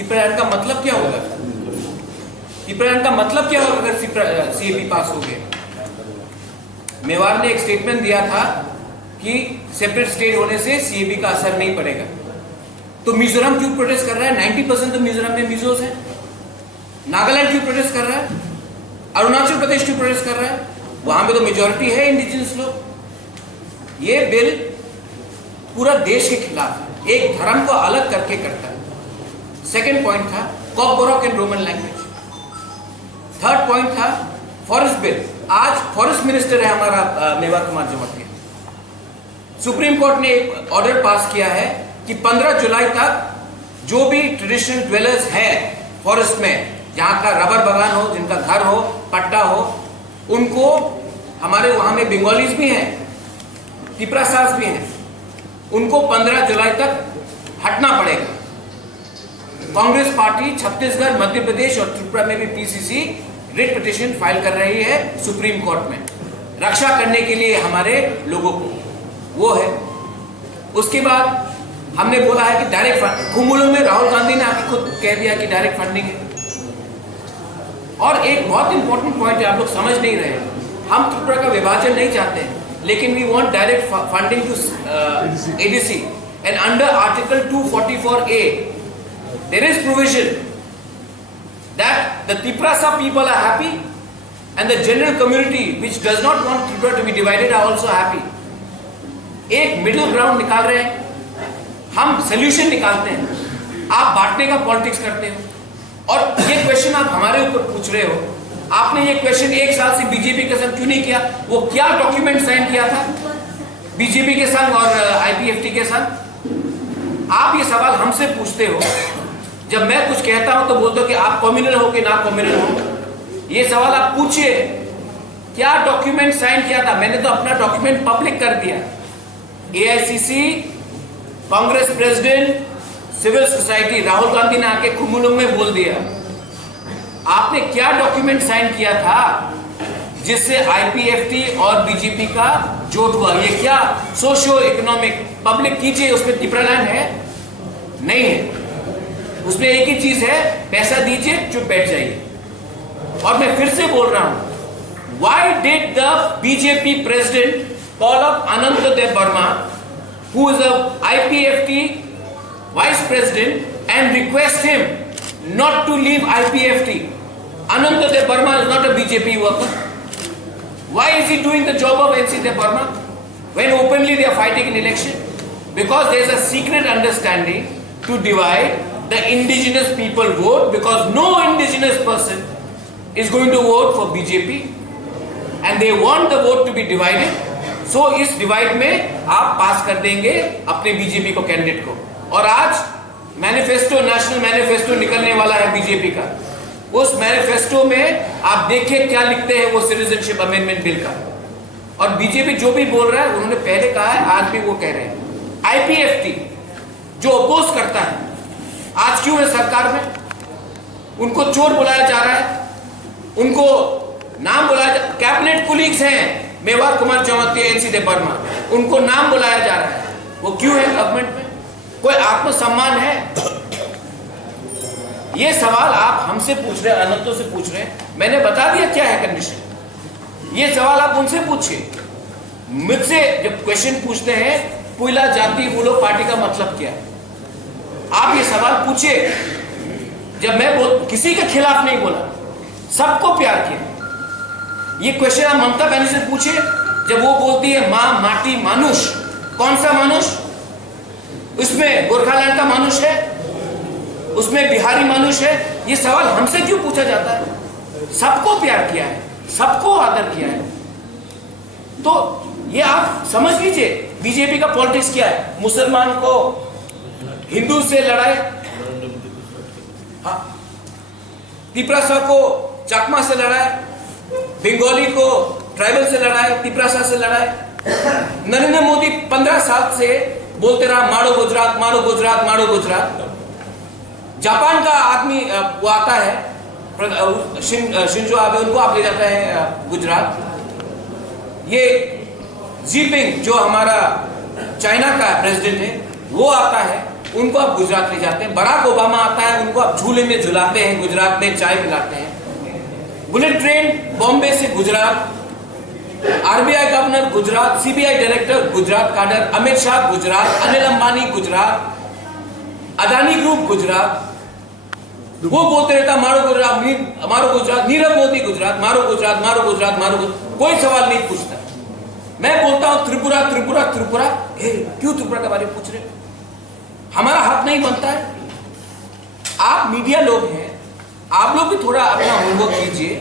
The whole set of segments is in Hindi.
तिप्रायान का मतलब क्या होगा? तिप्रायान का मतलब क्या होगा अगर सीएबी पास हो गया? मेवाड़ ने एक स्टेटमेंट दिया था कि सेपरेट स्टेट होने से सीएबी का असर नहीं पड़ेगा। तो मिजोरम क्यों प्रोटेस्ट कर रहा है? 90% तो मिजोरम में मिजोस है। नागालैंड क्यों प्रोटेस्ट कर रहा है? अरुणाचल प्रदेश क्यों प्रोटेस्ट कर रहा है? वहां पे तो मेजोरिटी है इंडिजिनस लोग। ये बिल पूरा देश के खिलाफ है, एक धर्म को अलग करके करता है। सेकेंड पॉइंट था Kokborok and Roman language. Third point था फॉरेस्ट बिल। आज फॉरेस्ट मिनिस्टर है हमारा मेवाड़ कुमार जमातिया। सुप्रीम कोर्ट ने एक ऑर्डर पास किया है कि 15 जुलाई तक जो भी ट्रेडिशनल ड्वेलर्स हैं फॉरेस्ट में, जहां का रबर बागान हो, जिनका घर हो, पट्टा हो, उनको, हमारे वहां में बंगालीज भी हैं, तिप्रासास भी हैं, उनको 15 जुलाई तक हटना पड़ेगा। कांग्रेस पार्टी छत्तीसगढ़, मध्य प्रदेश और त्रिपुरा में भी पीसीसी रिट पिटीशन फाइल कर रही है सुप्रीम कोर्ट में, रक्षा करने के लिए हमारे लोगों को। वो है। उसके बाद हमने बोला है कि डायरेक्ट फंड, कुमुलो में राहुल गांधी ने आके खुद कह दिया कि डायरेक्ट फंडिंग है। और एक बहुत इंपॉर्टेंट पॉइंट है, आप लोग समझ नहीं रहे हैं, हम त्रिपुरा का विभाजन नहीं चाहते हैं, लेकिन we want direct funding to ADC and under article 244A there is provision that the Tiprasa people are happy and the general community which does not want Tripura to be divided are also happy. एक मिडिल ग्राउंड निकाल रहे हैं, हम सोल्यूशन निकालते हैं, आप बांटने का पॉलिटिक्स करते हो। और ये क्वेश्चन आप हमारे ऊपर पूछ रहे हो, आपने ये क्वेश्चन 1 साल से बीजेपी के संग क्यों नहीं किया? वो क्या डॉक्यूमेंट साइन किया था बीजेपी के संग और आईपीएफटी के संग? आप ये सवाल हमसे पूछते हो, जब मैं कुछ कहता हूं तो बोलते हो कि आप कम्युनल हो कि ना कम्युनल हो। ये सवाल आप पूछिए, क्या डॉक्यूमेंट साइन किया था? मैंने तो अपना डॉक्यूमेंट पब्लिक कर दिया। AICC, Congress president, civil society, Rahul Gandhi ने आके कुमुलुंग में बोल दिया। आपने क्या डॉक्यूमेंट साइन किया था जिससे आईपीएफटी और बीजेपी का जोड़ हुआ? ये क्या सोशियो इकोनॉमिक पब्लिक कीजिए, उसमें तिप्रालैंड है? नहीं है। उसमें एक ही चीज है, पैसा दीजिए, चुप बैठ जाइए। और मैं फिर से बोल रहा हूं, why did the BJP president call up Anantadev Burma, who is a IPFT vice president, and request him not to leave IPFT? Anantadev Burma is not a BJP worker. Why is he doing the job of NCD Burma when openly they are fighting in election? Because there is a secret understanding to divide the indigenous people vote, because no indigenous person is going to vote for BJP and they want the vote to be divided. So इस डिवाइड में आप पास कर देंगे अपने बीजेपी को, कैंडिडेट को। और आज मैनिफेस्टो, नेशनल मैनिफेस्टो निकलने वाला है बीजेपी का। उस मैनिफेस्टो में आप देखिए क्या लिखते हैं वो सिटीजनशिप अमेंडमेंट बिल का। और बीजेपी जो भी बोल रहा है, उन्होंने पहले कहा है, आज भी वो कह रहे हैं। आईपीएफटी जो अपोज करता है, आज क्यों है सरकार में? उनको चोर बुलाया जा रहा है, उनको नाम बुलाया जा, कैबिनेट कुलीग्स हैं मेवाड़ कुमार जमातिया, एनसीडी बर्मा, उनको नाम बुलाया जा रहा है। वो क्यों है गवर्नमेंट में? कोई आत्मसम्मान है? ये सवाल आप हमसे पूछ रहे हैं, अनंतों से पूछ रहे हैं। मैंने बता दिया क्या है कंडीशन। ये सवाल आप उनसे पूछिए। मुझसे जब क्वेश्चन पूछते हैं पुइला जाति बोलो पार्टी का मतलब क्या है, आप ये सवाल पूछिए। जब मैं किसी के खिलाफ नहीं बोला, सबको प्यार किया। ये क्वेश्चन आप ममता बनर्जी से पूछिए, जब वो बोलती है मां माटी मानुष, कौन सा मानुष? उसमें गोरखालैंड का मानुष है, उसमें बिहारी मानुष है। ये सवाल हमसे क्यों पूछा जाता है? सबको प्यार किया है, सबको आदर किया है। तो ये आप समझ लीजिए बीजेपी का पॉलिटिक्स क्या है। मुसलमान को हिंदू से लड़ाई, तिप्रासा को चकमा से लड़ाई, बंगाली को ट्राइबल से लड़ाई, तिप्रासा से लड़ाई। नरेंद्र मोदी 15 साल से बोलते रहा मारो गुजरात, मारो गुजरात, मारो गुजरात। जापान का आदमी वो आता है, शिंजो आबे, उनको आप ले जाता है गुजरात। ये जिनपिंग जो हमारा चाइना का प्रेसिडेंट है, वो आता है, उनको आप गुजरात ले जाते हैं। बराक ओबामा आता है, उनको आप झूले में झुलाते हैं, गुजरात में चाय पिलाते हैं। बुलेट ट्रेन बॉम्बे से Gujarat, RBI governor Gujarat, CBI director Gujarat cadre, Amit Shah Gujarat, Anil Ambani Gujarat, Adani group Gujarat. वो बोलते रहता मारो गुजरात, मारो गुजरात, नीरव मोदी गुजरात, मारो गुजरात, मारो गुजरात, मारो गुजरात, कोई सवाल नहीं पूछता। मैं बोलता हूं त्रिपुरा त्रिपुरा त्रिपुरा, क्यों त्रिपुरा के बारे में पूछ रहे? हमारा हक नहीं बनता है? आप मीडिया लोग हैं, आप लोग भी थोड़ा अपना होमवर्क कीजिए।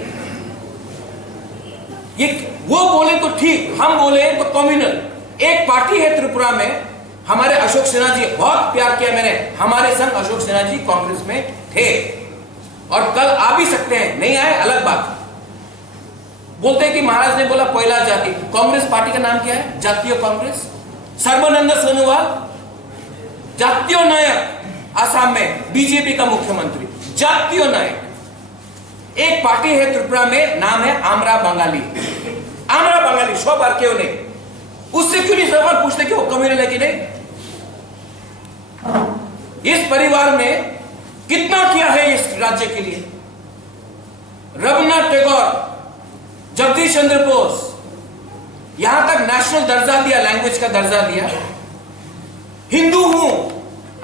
ये वो बोले तो ठीक, हम बोले तो कम्युनल। एक पार्टी है त्रिपुरा में, हमारे अशोक सिन्हा जी, बहुत प्यार किया मैंने, हमारे संग अशोक सिन्हा जी कांग्रेस में थे और कल आ भी सकते हैं, नहीं आए अलग बात। बोलते हैं कि महाराज ने बोला पहला जाति। कांग्रेस पार्टी का नाम क्या है? जातीय कांग्रेस। सर्बानंद सोनोवाल जातीय नायक, आसाम में बीजेपी का मुख्यमंत्री, जातीय नायक। एक पार्टी है त्रिपुरा में, नाम है आमरा बंगाली। आमरा बंगाली 100 बार क्यों नहीं? उससे क्यों नहीं सवाल पूछते कि वो कम्युनल है कि नहीं? इस परिवार ने कितना किया है इस राज्य के लिए? रविन्द्रनाथ टैगोर, जगदीश चंद्र बोस, यहां तक नेशनल दर्जा दिया, लैंग्वेज का दर्जा दिया। हिंदू हूं,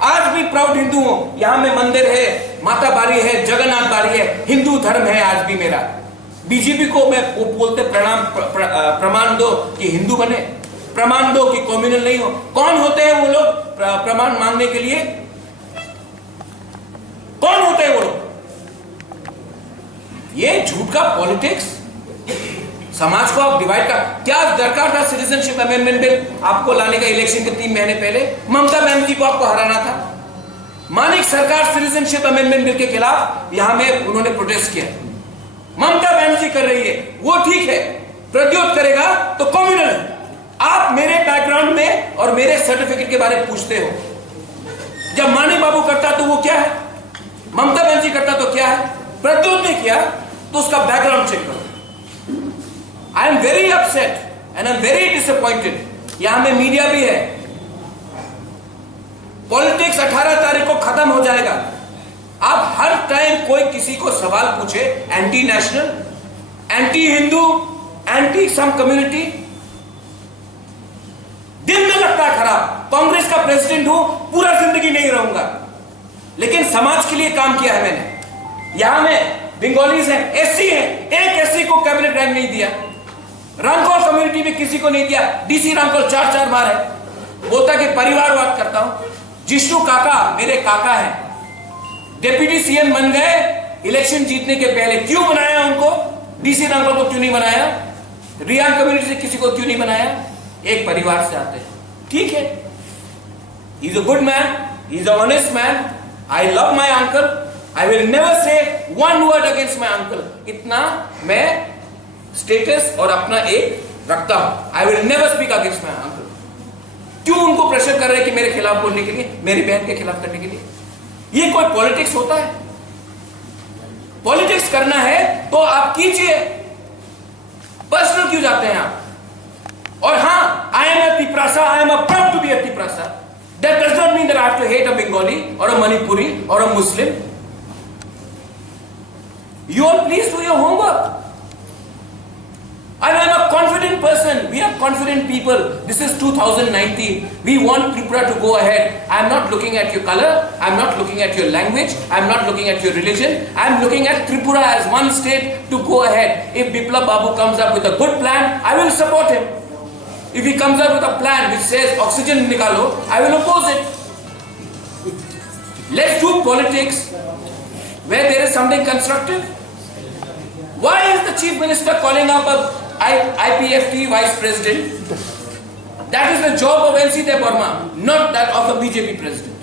आज भी प्राउड हिंदू हूं। यहां में मंदिर है, माता बारी है, जगन्नाथ बारी है, हिंदू धर्म है आज भी मेरा। बीजेपी को मैं बोलते प्रमाण दो कि हिंदू बने, प्रमाण दो कि कम्युनल नहीं हो। कौन होते हैं वो लोग प्रमाण मांगने के लिए? कौन होते हैं वो लोग? ये झूठ का पॉलिटिक्स, समाज को आप डिवाइड कर। क्या दरकार था सिटीजनशिप अमेंडमेंट बिल आपको लाने का इलेक्शन के 3 महीने पहले? ममता बनर्जी को आपको हराना था। मानिक सरकार सिटीजनशिप अमेंडमेंट बिल के खिलाफ यहां में उन्होंने प्रोटेस्ट किया। ममता बनर्जी कर रही है, वो ठीक है, प्रद्योत करेगा तो कम्युनल है। आप मेरे बैकग्राउंड में और मेरे सर्टिफिकेट के बारे में पूछते हो। जब मानिक बाबू करता तो वो क्या है, ममता बनर्जी करता तो क्या है? प्रद्योत ने किया तो उसका बैकग्राउंड चेक करो। I am very upset and I am very disappointed. यहां में मीडिया भी है। पॉलिटिक्स 18 तारीख को खत्म हो जाएगा। आप हर टाइम कोई किसी को सवाल पूछे, anti national, anti Hindu, anti some community, दिल में लगता है खराब। कांग्रेस का प्रेसिडेंट हूं, पूरा जिंदगी नहीं रहूंगा, लेकिन समाज के लिए काम किया है मैंने। यहां में बंगालीज हैं, एससी हैं, एक एससी को कैबिनेट रैंक नहीं दिया। रामकोल कम्युनिटी में किसी को नहीं दिया। डीसी रामकोल 4 बार है। बोलता कि परिवारवाद करता हूं। जिष्णु काका मेरे काका हैं, डिप्टी सीएम बन गए इलेक्शन जीतने के पहले। क्यों बनाया उनको? डीसी रामकोल को क्यों नहीं बनाया? रियान कम्युनिटी से किसी को क्यों नहीं बनाया? एक परिवार से आते हैं, ठीक है। He is a good man, he is a honest man. I love my uncle, I will never say one word against my uncle. इतना मैं स्टेटस और अपना एक रखता हूं। I will never speak against my uncle. क्यों उनको प्रेशर कर रहे हैं कि मेरे खिलाफ बोलने के लिए, मेरी बहन के खिलाफ करने के लिए? ये कोई पॉलिटिक्स होता है? पॉलिटिक्स करना है तो आप कीजिए, पर्सनल क्यों जाते हैं आप? और हां, I am a Tiprasa, I am a proud to be a Tiprasa. That does not mean that I have to hate a Bengali or a Manipuri और अ मुस्लिम। You all please do your homework. And I am a confident person. We are confident people. This is 2019. We want Tripura to go ahead. I am not looking at your color. I am not looking at your language. I am not looking at your religion. I am looking at Tripura as one state to go ahead. If Biplab Babu comes up with a good plan, I will support him. If he comes up with a plan which says oxygen nikalo, I will oppose it. Let's do politics where there is something constructive. Why is the chief minister calling up a IPFT vice president? That is the job of NC Dev Burma, not that of a BJP president.